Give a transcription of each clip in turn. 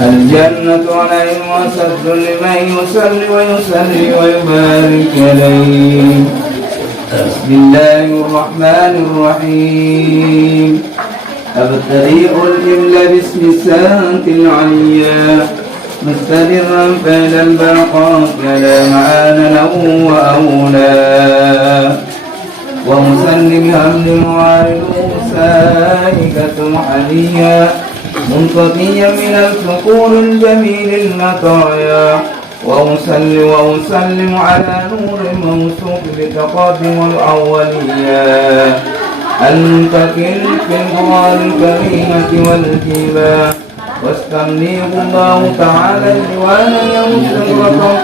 الجنة عليهم وسد لمن يصلي ويصلي ويبارك عليه. بسم الله الرحمن الرحيم. أبتدئ الإبل باسم الساعة العليا مستدرا فعل الباقات على معان له وأولى ومسلم حمد معارض سائكة حليا منتقيا من الفقور الجميل المطايا وأسلم على نور موصوف بتقدم الأولية المنتقل في القرآن الكريمة والكبا واستمليه الله تعالى الجوان يوسف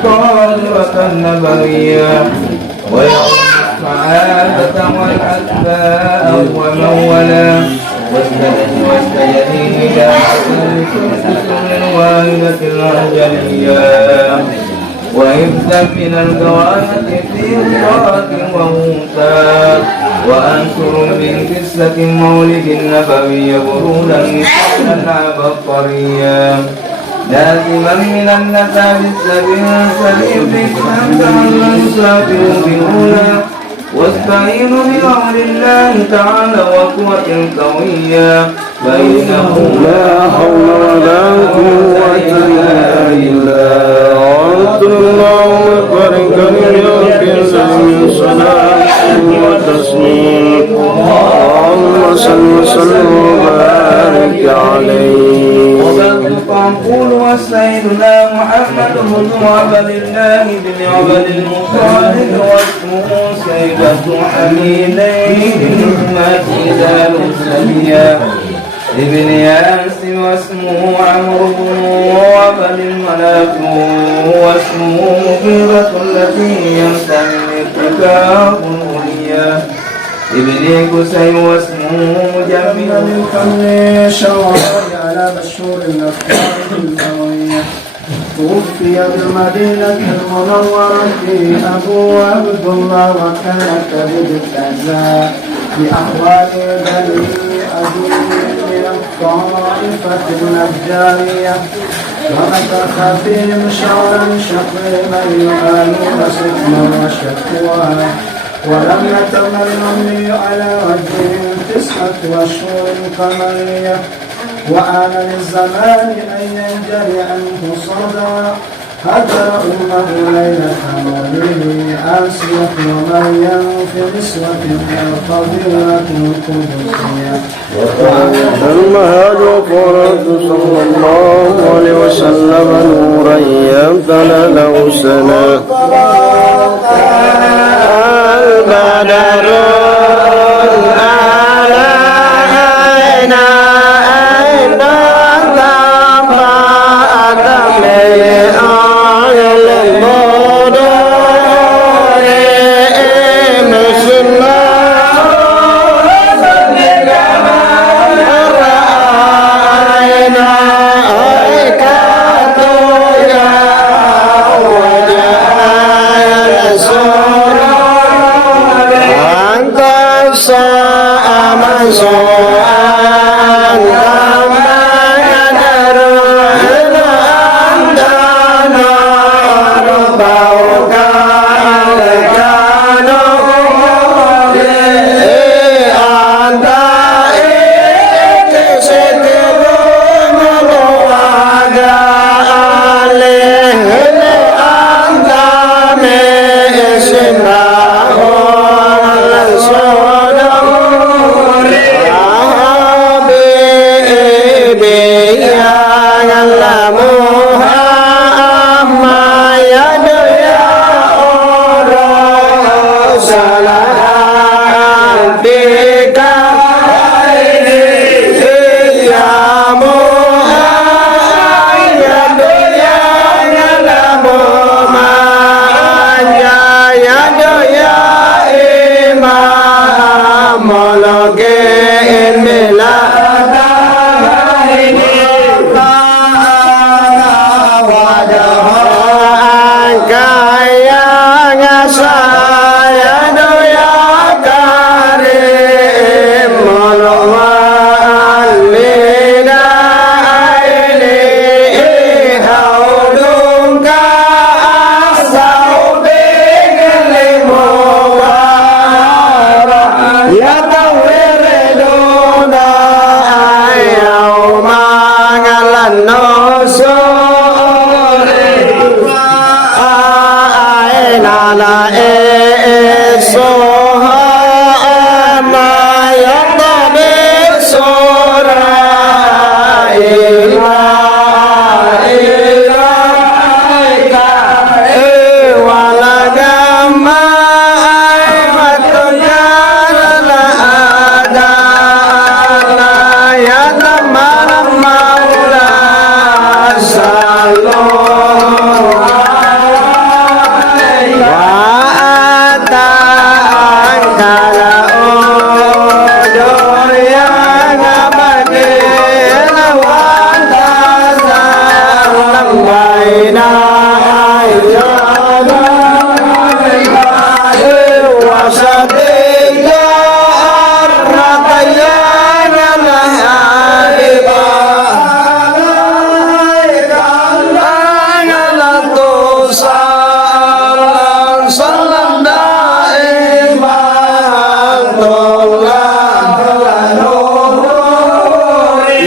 طاهرة النبوية ويعود السعادة والأسباء ومولا واستجدين إلى حسن سلسل الواردة الأجلية وإبدا من الكواكب في وقت وموتى وأنشر من قصة مولد النبوي برودا مثل العبقرية لازما من النتاج السليم للسمت على يسافر بأولى واستعين بأمر الله تعالى وقوة قوية فإنه لا حول ولا قوة إلا بالله. الله أكبر كبيرا من صلاة وتسليم. اللهم صل وسلم وبارك عليه. فنقول وسيدنا محمد بن عبد الله بن عبد المطلب واسمه سيدة حميدين إذا سميا ابن ياس واسمه عمرو بن عبد المناف واسمه مغيرة التي ينتمي الكتاب الأولياء ابن قسي واسمه جميل من كل شوارع على مشهور الأفكار النبوية توفي بالمدينة المنورة أبو عبد الله وكان كبد الأعزاء بأحوال بني أبي من الطائفة النجارية ومكث فيهم شهرا شقيما يعانون سكنا وشكوى ولم يتم الأمر على وجههم 9 أشهر قمرية وآن للزمان أن ينجلي عنه صدى هجر أمه ليلة مولده آسية ومريم في نسوة فضيلة قدسية المهاد فرد صلى الله عليه وسلم نورا يمتلأ له سنة البدر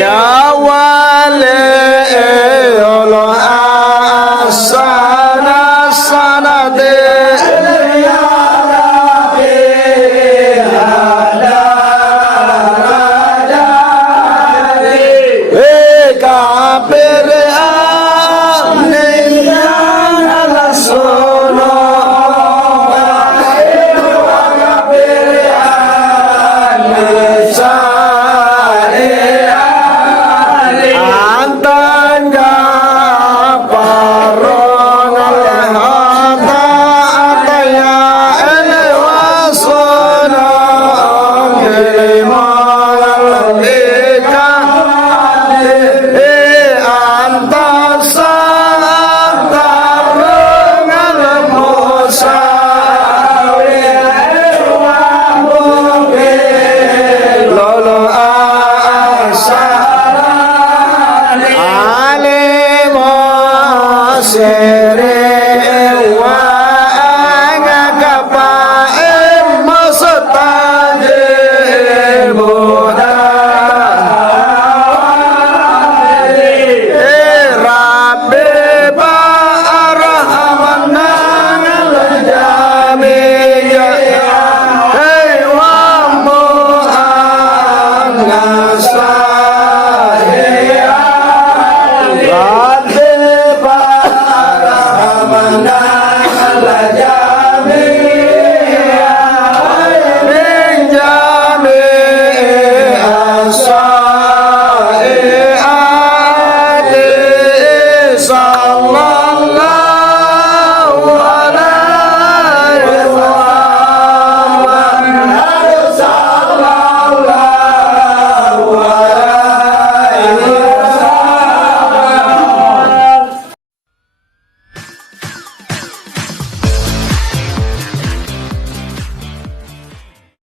Ya wali Allah asana sanade ya Rabbi ala rajari kabir aniyan ala sono Nah